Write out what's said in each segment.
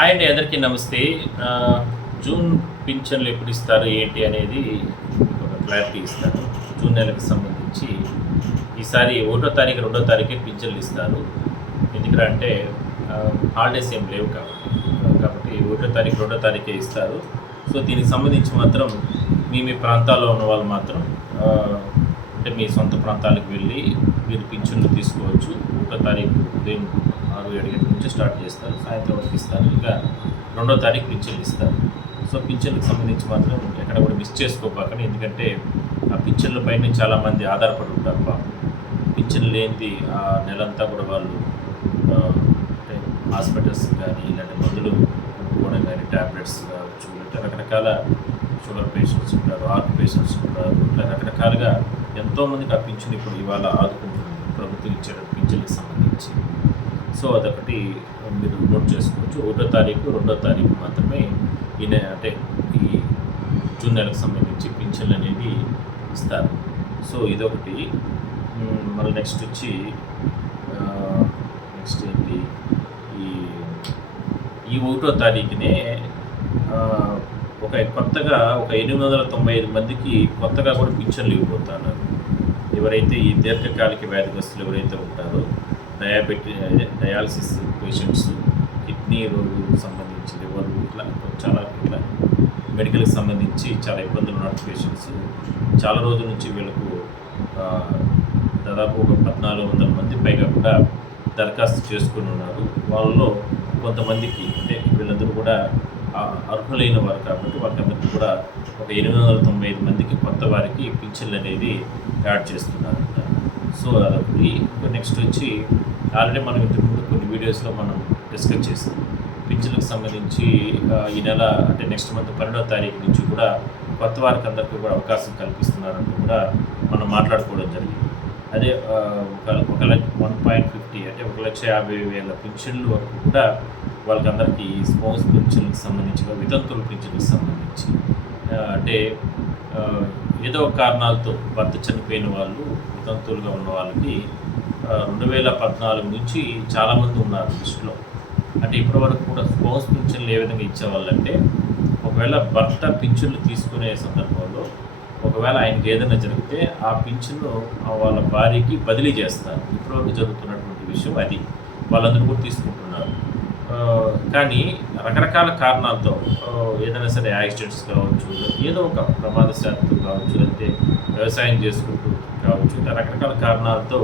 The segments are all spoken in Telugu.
హాయ్ అండి, అందరికీ నమస్తే. జూన్ పింఛన్లు ఎప్పుడు ఇస్తారు ఏంటి అనేది మీకు ఒక క్లారిటీ ఇస్తాను. జూన్ నెలకు సంబంధించి ఈసారి 1వ తారీఖు 2వ తారీఖే పింఛన్లు ఇస్తారు. ఎందుకంటే హాలిడేస్ ఏం లేవు కాబట్టి 1వ తారీఖు 2వ తారీఖే ఇస్తారు. సో దీనికి సంబంధించి మాత్రం మీ ప్రాంతాల్లో ఉన్న వాళ్ళు మాత్రం అంటే మీ సొంత ప్రాంతాలకు వెళ్ళి మీరు పింఛన్లు తీసుకోవచ్చు. 1వ తారీఖు ఉదయం 6-7 గంటల నుంచి స్టార్ట్ చేస్తారు, సాయంత్రం వరకు ఇస్తారు. ఇంకా 2వ తారీఖు పింఛన్లు ఇస్తారు. సో పింఛన్లకు సంబంధించి మాత్రం ఎక్కడ కూడా మిస్ చేసుకోపాకండి. ఎందుకంటే ఆ పింఛన్ల పైన చాలామంది ఆధారపడి ఉంటారు. పింఛన్ లేనిది ఆ నెలంతా కూడా వాళ్ళు అంటే హాస్పిటల్స్ కానీ ఇలాంటి మందులు కొనుక్కోవడం కానీ ట్యాబ్లెట్స్ కావచ్చు, అంటే రకరకాల షుగర్ పేషెంట్స్ ఉంటారు, హార్ట్ పేషెంట్స్ ఉంటారు, ఇట్లా రకరకాలుగా ఎంతోమందికి ఆ పింఛన్ ఇప్పుడు ఇవాళ ఆదుకుంటుంది ప్రభుత్వం ఇచ్చే పింఛన్లకు సంబంధించి. సో అదొకటి మీరు నోట్ చేసుకోవచ్చు. 1వ తారీఖు 2వ తారీఖు మాత్రమే అంటే ఈ జూన్ నెలకు సంబంధించి పింఛన్లు అనేది ఇస్తారు. సో ఇదొకటి. మళ్ళీ నెక్స్ట్ వచ్చి నెక్స్ట్ ఏంటి, ఈ 1వ తారీఖునే కొత్తగా 895 మందికి కొత్తగా కూడా పింఛన్లు ఇవ్వబోతున్నారు. ఎవరైతే ఈ దీర్ఘకాలిక వ్యాధిగ్రస్తులు ఎవరైతే ఉంటారో, డయాలసిస్ పేషెంట్స్, కిడ్నీ రోగులకు సంబంధించి, లివర్ ఇట్లా మెడికల్కి సంబంధించి చాలా ఇబ్బందులు ఉన్న పేషెంట్స్ చాలా రోజుల నుంచి వీళ్ళకు దాదాపు 1400 మంది పైగా కూడా దరఖాస్తు చేసుకుని ఉన్నారు. వాళ్ళలో కొంతమందికి అంటే వీళ్ళందరూ కూడా అర్హులైన వారు కాబట్టి వాళ్ళకందరికీ కూడా 895 మందికి కొత్త వారికి పింఛన్లు అనేది యాడ్ చేస్తున్నారంట. సో అదొకటి. నెక్స్ట్ వచ్చి ఆల్రెడీ మనం ఇంతకుముందు కొన్ని వీడియోస్లో మనం డిస్కస్ చేస్తాం. పింఛన్లకు సంబంధించి ఈ నెల అంటే నెక్స్ట్ మంత్ 12వ తారీఖు నుంచి కూడా కొత్త వారికి అందరికీ కూడా అవకాశం కల్పిస్తున్నారంటూ కూడా మనం మాట్లాడుకోవడం జరిగింది. అదే 1.50 అంటే 1,50,000 పింఛన్లు వరకు కూడా వాళ్ళకందరికీ స్పౌస్ పింఛన్లకు సంబంధించి, వితంతువుల పింఛన్లకు సంబంధించి అంటే ఏదో ఒక కారణాలతో భర్త చనిపోయిన వాళ్ళు, వితంతువులుగా ఉన్న వాళ్ళకి 2014 నుంచి చాలామంది ఉన్నారు లిస్టులో. అంటే ఇప్పటివరకు కూడా స్పౌస్ పింఛన్లు ఏ విధంగా ఇచ్చేవాళ్ళంటే, ఒకవేళ భర్త పింఛన్లు తీసుకునే సందర్భంలో ఒకవేళ ఆయనకి ఏదైనా జరిగితే ఆ పింఛన్ను వాళ్ళ భార్యకి బదిలీ చేస్తారు. ఇప్పటివరకు జరుగుతున్నటువంటి విషయం అది. వాళ్ళందరూ కూడా తీసుకుంటున్నారు. కానీ రకరకాల కారణాలతో ఏదైనా సరే యాక్సిడెంట్స్ కావచ్చు, ఏదో ఒక ప్రమాదశాత్తు కావచ్చు, లేకపోతే వ్యవసాయం చేసుకుంటూ కావచ్చు, ఇట్లా రకరకాల కారణాలతో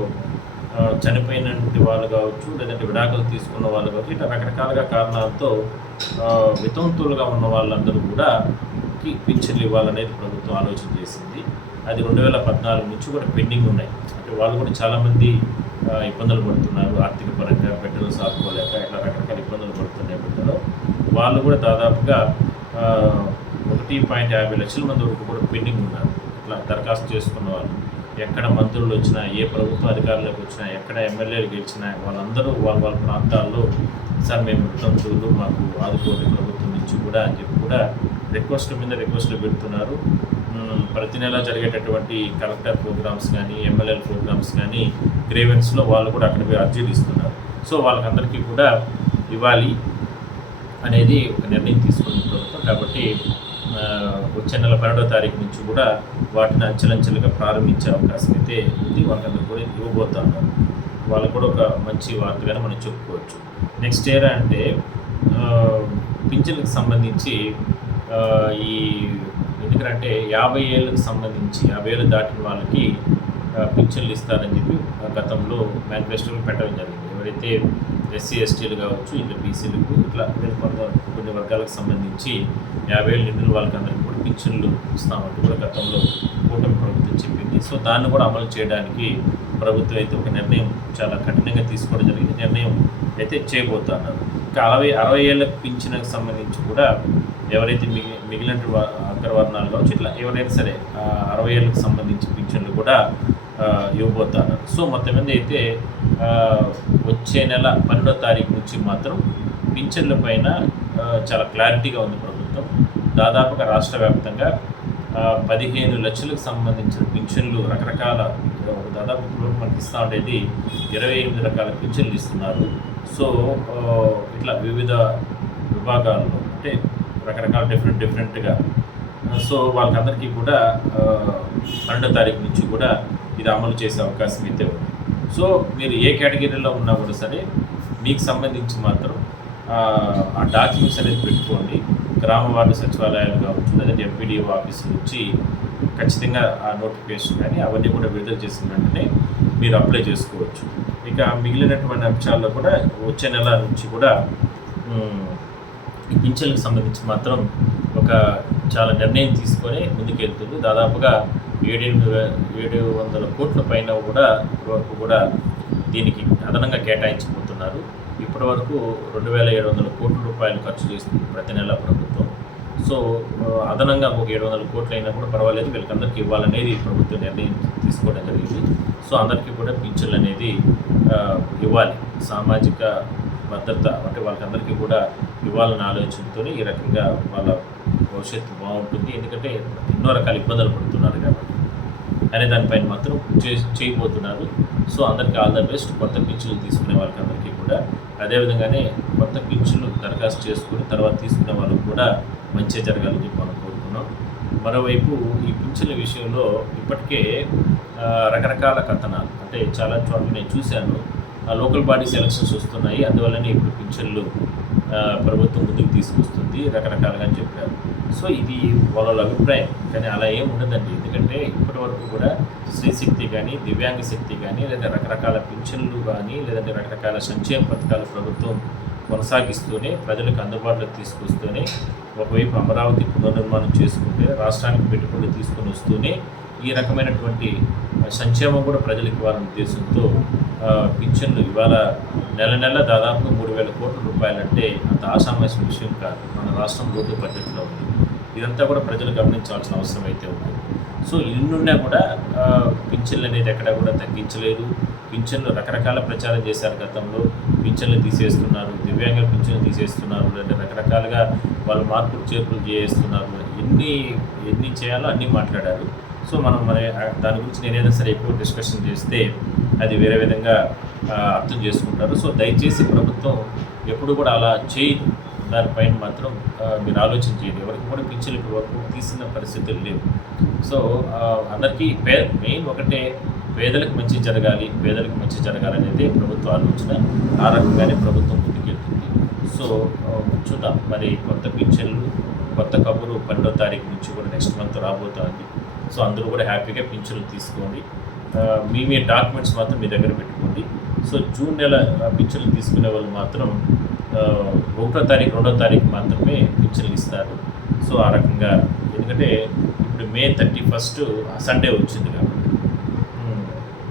చనిపోయినటువంటి వాళ్ళు కావచ్చు, లేదంటే విడాకులు తీసుకున్న వాళ్ళు కావచ్చు, ఇట్లా రకరకాలుగా కారణాలతో వితంతువులుగా ఉన్న వాళ్ళందరూ కూడా పింఛన్లు ఇవ్వాలనేది ప్రభుత్వం ఆలోచన చేసింది. అది 2014 నుంచి కూడా పెండింగ్ ఉన్నాయి. అంటే వాళ్ళు కూడా చాలామంది ఇబ్బందులు పడుతున్నారు ఆర్థిక పరంగా, బిడ్డలు సాదుకోలేక ఇట్లా రకరకాల ఇబ్బందులు పడుతున్న నేపథ్యంలో వాళ్ళు కూడా దాదాపుగా 1.50 లక్షల మంది వరకు కూడా పెండింగ్ ఉన్నారు. ఇట్లా దరఖాస్తు చేసుకున్న వాళ్ళు, ఎక్కడ మంత్రులు వచ్చినా, ఏ ప్రభుత్వ అధికారులకు వచ్చినా, ఎక్కడ ఎమ్మెల్యేలు గెలిచినా వాళ్ళందరూ వాళ్ళ ప్రాంతాల్లో సార్ మేము వితంతువులు మాకు ఆదుకోండి ప్రభుత్వం నుంచి కూడా అని చెప్పి కూడా రిక్వెస్ట్ల మీద రిక్వెస్ట్లు పెడుతున్నారు. ప్రతి నెల జరిగేటటువంటి కలెక్టర్ ప్రోగ్రామ్స్ కానీ, ఎమ్మెల్యేల ప్రోగ్రామ్స్ కానీ, గ్రేవెన్స్లో వాళ్ళు కూడా అక్కడ పోయి అర్జీలు ఇస్తున్నారు. సో వాళ్ళకందరికీ కూడా ఇవ్వాలి అనేది ఒక నిర్ణయం తీసుకున్న ప్రభుత్వం. కాబట్టి వచ్చే నెల 12వ తారీఖు నుంచి కూడా వాటిని అంచెలంచెలుగా ప్రారంభించే అవకాశం అయితే ఉంది. వాళ్ళకందరూ కూడా ఇవ్వబోతున్నారు. వాళ్ళకు కూడా ఒక మంచి వార్తగానే మనం చెప్పుకోవచ్చు. నెక్స్ట్ ఏరా అంటే పింఛన్లకు సంబంధించి ఈ ఎందుకంటే 50 ఏళ్ళకు సంబంధించి 50 ఏళ్ళు దాటిన వాళ్ళకి పింఛన్లు ఇస్తారని చెప్పి గతంలో మేనిఫెస్టోలో పెట్టడం జరిగింది. ఎవరైతే ఎస్సీ ఎస్టీలు కావచ్చు, ఇట్లా బీసీలకు ఇట్లా కొన్ని వర్గాలకు సంబంధించి 50 ఏళ్ళు నిండిన వాళ్ళకందరికీ కూడా పింఛన్లు ఇస్తామంటూ కూడా గతంలో కూటమి ప్రభుత్వం చెప్పింది. సో దాన్ని కూడా అమలు చేయడానికి ప్రభుత్వం అయితే ఒక నిర్ణయం చాలా కఠినంగా తీసుకోవడం జరిగింది. నిర్ణయం అయితే చేయబోతున్నారు. ఇంకా 60 ఏళ్ళకు పింఛన్లకు సంబంధించి కూడా ఎవరైతే మిగిలిన అగ్రవర్ణాలు కావచ్చు, ఇట్లా ఎవరైనా సరే 60 ఏళ్ళకు సంబంధించి పింఛన్లు కూడా ఇవ్వబోతున్నారు. సో మొత్తం మీద అయితే వచ్చే నెల 12వ తారీఖు నుంచి మాత్రం పింఛన్ల పైన చాలా క్లారిటీగా ఉంది ప్రభుత్వం. దాదాపుగా రాష్ట్ర వ్యాప్తంగా 15 లక్షలకు సంబంధించిన పింఛన్లు రకరకాల దాదాపు ఇప్పుడు మనకి ఇస్తూ ఉండేది 28 రకాల పింఛన్లు ఇస్తున్నారు. సో ఇట్లా వివిధ విభాగాల్లో అంటే రకరకాల డిఫరెంట్గా సో వాళ్ళకందరికీ కూడా 12వ తారీఖు నుంచి కూడా ఇది అమలు చేసే అవకాశం అయితే ఉంది. సో మీరు ఏ కేటగిరీలో ఉన్నా కూడా సరే మీకు సంబంధించి మాత్రం ఆ డాక్యుమెంట్స్ అనేది పెట్టుకోండి. గ్రామ వార్డు సచివాలయాలు కావచ్చు, లేదంటే ఎంపీడీఓ ఆఫీస్ నుంచి ఖచ్చితంగా ఆ నోటిఫికేషన్ కానీ అవన్నీ కూడా విడుదల చేసిన వెంటనే మీరు అప్లై చేసుకోవచ్చు. ఇక మిగిలినటువంటి అంశాల్లో కూడా వచ్చే నెల నుంచి కూడా ఈ పింఛన్లకు సంబంధించి మాత్రం ఒక చాలా నిర్ణయం తీసుకొని ముందుకెళ్తుంది. దాదాపుగా 700 కోట్ల పైన కూడా వరకు కూడా దీనికి అదనంగా కేటాయించబోతున్నారు. ఇప్పటి వరకు 2,700 కోట్ల రూపాయలు ఖర్చు చేస్తుంది ప్రతి నెల ప్రభుత్వం. సో అదనంగా ఒక 700 కోట్లు అయినా కూడా పర్వాలేదు, వీళ్ళకందరికీ ఇవ్వాలనేది ప్రభుత్వం నిర్ణయం తీసుకోవడం జరిగింది. సో అందరికీ కూడా పింఛన్లు అనేది ఇవ్వాలి, సామాజిక భద్రత అంటే వాళ్ళకందరికీ కూడా ఇవ్వాలన్న ఆలోచనతో ఈ రకంగా వాళ్ళ భవిష్యత్తు బాగుంటుంది. ఎందుకంటే ఎన్నో రకాల ఇబ్బందులు పడుతున్నారు కాబట్టి అనే దానిపైన మాత్రం చేయబోతున్నారు. సో అందరికీ ఆల్ ద బెస్ట్. కొత్త పింఛన్లు తీసుకునే వాళ్ళకి అందరికీ కూడా అదేవిధంగానే కొత్త పింఛన్లు దరఖాస్తు చేసుకుని తర్వాత తీసుకునే వాళ్ళకు కూడా మంచి జరగాలని చెప్పి మనం కోరుకున్నాం. మరోవైపు ఈ పింఛన్ల విషయంలో ఇప్పటికే రకరకాల కథనాలు అంటే చాలా చోట్ల నేను చూశాను. లోకల్ బాడీస్ ఎలక్షన్స్ వస్తున్నాయి, అందువల్లనే ఇప్పుడు పింఛన్లు ప్రభుత్వం ముందుకు తీసుకొస్తుంది రకరకాలుగా అని చెప్పారు. సో ఇది వాళ్ళ అభిప్రాయం, కానీ అలా ఏం ఉండదండి. ఎందుకంటే ఇప్పటి వరకు కూడా స్త్రీ శక్తి కానీ, దివ్యాంగ శక్తి కానీ, లేదా రకరకాల పింఛన్లు కానీ, లేదంటే రకరకాల సంక్షేమ పథకాలు ప్రభుత్వం కొనసాగిస్తూనే ప్రజలకు అందుబాటులోకి తీసుకొస్తూనే ఒకవైపు అమరావతి పునర్నిర్మాణం చేసుకుంటే రాష్ట్రానికి పెట్టుబడులు తీసుకొని వస్తూనే ఈ రకమైనటువంటి సంక్షేమం కూడా ప్రజలకు ఇవ్వాలనే ఉద్దేశంతో పింఛన్లు ఇవాళ నెల దాదాపు 3,000 కోట్ల రూపాయలు అంటే అంత ఆషామాషి విషయం కాదు. మన రాష్ట్రం లోటు బడ్జెట్లో ఉంది. ఇదంతా కూడా ప్రజలు గమనించాల్సిన అవసరం అయితే ఉంది. సో ఇన్నున్నా కూడా పింఛన్లు అనేది ఎక్కడా కూడా తగ్గించలేదు. పింఛన్లు రకరకాల ప్రచారం చేశారు గతంలో. పింఛన్లు తీసేస్తున్నారు, దివ్యాంగుల పింఛన్లు తీసేస్తున్నారు, లేదా రకరకాలుగా వాళ్ళు మార్పులు చేర్పులు చేస్తున్నారు. ఎన్ని చేయాలో అన్నీ మాట్లాడారు. సో మన దాని గురించి నేనేదైనా సరే ఎక్కువ డిస్కషన్ చేస్తే అది వేరే విధంగా అర్థం చేసుకుంటారు. సో దయచేసి ప్రభుత్వం ఎప్పుడు కూడా అలా చేయదు. దానిపైన మాత్రం మీరు ఆలోచన చేయండి. ఎవరికి కూడా పింఛన్లు ఇప్పుడు వరకు తీసిన పరిస్థితులు లేవు. సో అందరికీ మెయిన్ ఒకటే, పేదలకు మంచి జరగాలనేది ప్రభుత్వ ఆలోచన. ఆ రకంగానే ప్రభుత్వం ముందుకెళ్తుంది. సో చూద్దాం మరి కొత్త పింఛన్లు కొత్త కబురు 12వ తారీఖు నుంచి కూడా నెక్స్ట్ మంత్ రాబోతోంది. సో అందరూ కూడా హ్యాపీగా పింఛన్లు తీసుకోండి. మీ డాక్యుమెంట్స్ మాత్రం మీ దగ్గర పెట్టుకోండి. సో జూన్ నెల పింఛన్లు తీసుకునే వాళ్ళు మాత్రం 1వ తారీఖు 2వ తారీఖు మాత్రమే పింఛన్లు ఇస్తారు. సో ఆ రకంగా ఎందుకంటే ఇప్పుడు మే 31 సండే వచ్చింది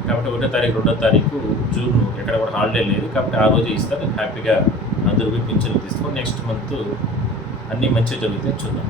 కాబట్టి 1వ తారీఖు 2వ తారీఖు జూన్ ఎక్కడ కూడా హాలిడే లేదు కాబట్టి ఆ రోజే ఇస్తారు. హ్యాపీగా అందరూ పింఛన్లు తీసుకొని నెక్స్ట్ మంత్ అన్నీ మంచిగా జరుగుతాయి. చూద్దాం.